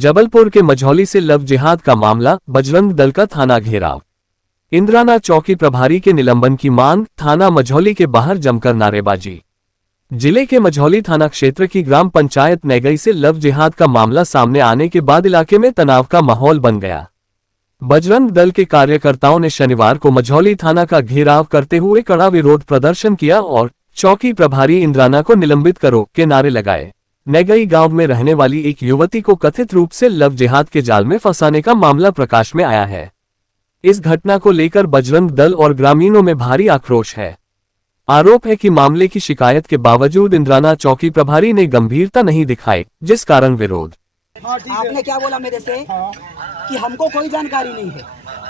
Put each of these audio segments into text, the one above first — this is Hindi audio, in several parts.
जबलपुर के मझौली से लव जिहाद का मामला, बजरंग दल का थाना घेराव। इंद्राना चौकी प्रभारी के निलंबन की मांग, थाना मझौली के बाहर जमकर नारेबाजी। जिले के मझौली थाना क्षेत्र की ग्राम पंचायत नैगई से लव जिहाद का मामला सामने आने के बाद इलाके में तनाव का माहौल बन गया। बजरंग दल के कार्यकर्ताओं ने शनिवार को मझौली थाना का घेराव करते हुए कड़ा विरोध प्रदर्शन किया और चौकी प्रभारी इंद्राना को निलंबित करो के नारे लगाए। नैगई गांव में रहने वाली एक युवती को कथित रूप से लव जिहाद के जाल में फंसाने का मामला प्रकाश में आया है। इस घटना को लेकर बजरंग दल और ग्रामीणों में भारी आक्रोश है। आरोप है कि मामले की शिकायत के बावजूद इंद्राना चौकी प्रभारी ने गंभीरता नहीं दिखाई, जिस कारण विरोध। आपने क्या बोला मेरे से कि हमको कोई जानकारी नहीं है,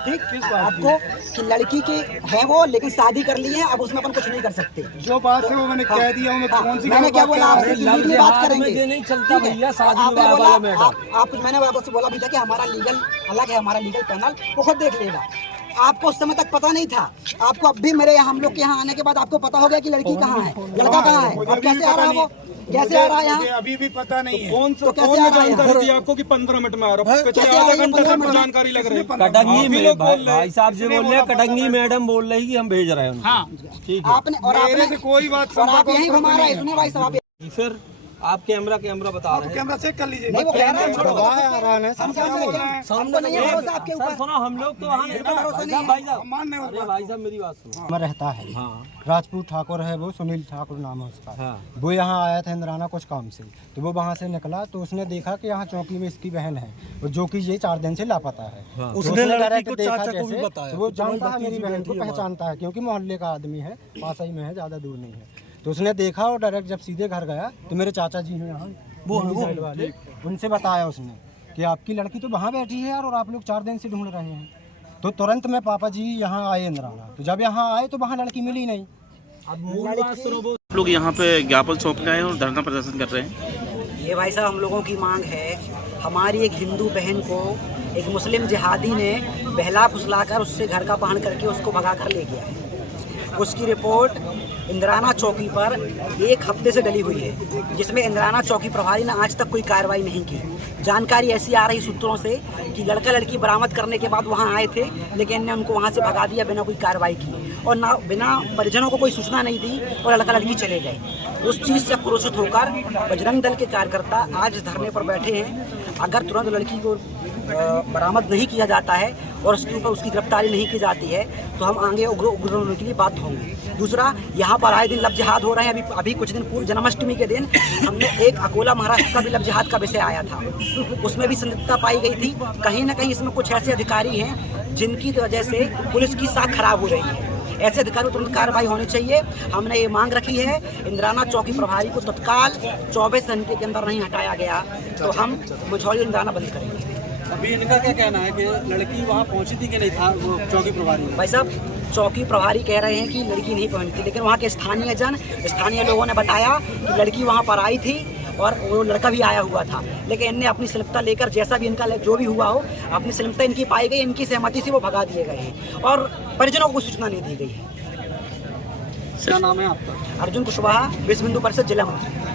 ठीक, आपको कि लड़की की है वो, लेकिन शादी कर ली है, अब उसमें अपन कुछ नहीं कर सकते। जो बात है वो मैंने कह दिया हूं। कौन सी मैंने क्या बोला आपसे कि लीगली बात करेंगे, ये नहीं चलता भैया, शादी आपने वाला बोला मैटर। आप मैंने आपसे बोला भी था कि हमारा लीगल अलग है, हमारा लीगल पैनल वो खुद देख लेगा। आपको उस समय तक पता नहीं था, आपको अब भी मेरे हम लोग के यहाँ आने के बाद आपको पता हो गया कि लड़की कहाँ है, लड़का कहाँ है, और कैसे आ रहा है, वो कैसे आ रहा है यहाँ, अभी भी पता नहीं है। कौन तो कैसे आ रहा है जानकारी दी आपको कि 15 मिनट में आ रहा हूँ? कैसे आ रहा है, 15 मिनट में जानकारी लग रही है। कटंगी में भाई साहब से बोल रहे हैं, कटंगी मैडम बोल रही कि हम भेज रहे हैं। हाँ ठीक है, आपने और आपने कोई बात और आप यही घुमा रहे हैं। सुनिए भाई साहब, फिर आप कैमरा बता रहे हैं। कैमरा चेक कर लीजिए। नहीं वो कह रहा है हमको नहीं है भरोसा आपके ऊपर। सुनो, हम लोग तो वहाँ नहीं, भाई साहब, अरे भाई साहब मेरी बात सुनो। में रहता है, हाँ राजपूत ठाकुर है वो, सुनील ठाकुर नाम है उसका। हाँ। वो यहाँ आया था इंद्राना कुछ काम से, तो वो वहाँ से निकला तो उसने देखा कि यहाँ चौकी में इसकी बहन है, और जो कि ये 4 दिन से लापता है। हाँ। तो उसने डायरेक्ट को देखा चाचा को भी जैसे, बताया। तो वो जानता है, मेरी बहन को पहचानता है क्योंकि मोहल्ले का आदमी है, पास ही में है, ज़्यादा दूर नहीं है। तो उसने देखा और डायरेक्ट जब सीधे घर गया तो मेरे चाचा जी हैं यहाँ वो साइड वाले, उनसे बताया उसने कि आपकी लड़की तो वहाँ बैठी है यार, और आप लोग 4 दिन से ढूंढ रहे हैं। तो तुरंत में पापा जी यहाँ आए इंद्राना, तो जब यहाँ आए तो वहाँ लड़की मिली नहीं। आप लोग यहाँ पे ज्ञापन सौंप गए हैं और धरना प्रदर्शन कर रहे हैं। ये भाई साहब हम लोगों की मांग है, हमारी एक हिंदू बहन को एक मुस्लिम जिहादी ने बहला फुसलाकर उससे घर का अपहरण करके उसको भगा कर ले गया है। उसकी रिपोर्ट इंद्राना चौकी पर 1 हफ्ते से डली हुई है, जिसमें इंद्राना चौकी प्रभारी ने आज तक कोई कार्रवाई नहीं की। जानकारी ऐसी आ रही सूत्रों से कि लड़का लड़की बरामद करने के बाद वहां आए थे, लेकिन इन्हें उनको वहां से भगा दिया बिना कोई कार्रवाई की, और ना बिना परिजनों को कोई सूचना नहीं दी, और लड़का लड़की चले गए। उस चीज़ से क्रोशित होकर बजरंग दल के कार्यकर्ता आज धरने पर बैठे हैं। अगर तुरंत लड़की को बरामद नहीं किया जाता है और उसके ऊपर उसकी गिरफ्तारी नहीं की जाती है तो हम आगे उग्र होने के लिए बाध्य होंगे। दूसरा, यहाँ पर आए दिन लव जिहाद हो रहे हैं। अभी कुछ दिन पूर्व जन्माष्टमी के दिन हमने एक अकोला महाराष्ट्र का भी लव जिहाद का विषय आया था, उसमें भी संदिग्धता पाई गई थी। कहीं ना कहीं इसमें कुछ ऐसे अधिकारी हैं जिनकी वजह से पुलिस की साख खराब हो रही है। ऐसे अधिकारियों तुरंत कार्रवाई होनी चाहिए। हमने ये मांग रखी है, इंद्राना चौकी प्रभारी को तत्काल 24 घंटे के अंदर नहीं हटाया गया तो हम मझौली इंद्राना बंद करेंगे। अभी इनका क्या कहना है कि लड़की वहाँ पहुँची थी कि नहीं था? वो चौकी प्रभारी भाई साहब, चौकी प्रभारी कह रहे हैं कि लड़की नहीं पहुँची थी, लेकिन वहाँ के स्थानीय लोगों ने बताया कि लड़की वहाँ पर आई थी और वो लड़का भी आया हुआ था, लेकिन इनने अपनी संलिप्तता लेकर, जैसा भी इनका जो भी हुआ हो, अपनी संलिप्तता इनकी पाई गई, इनकी सहमति से वो भगा दिए गए हैं और परिजनों को सूचना नहीं दी गई है। क्या नाम है आपका? अर्जुन कुशवाहा, विश्व हिंदू परिषद जिला मंत्री।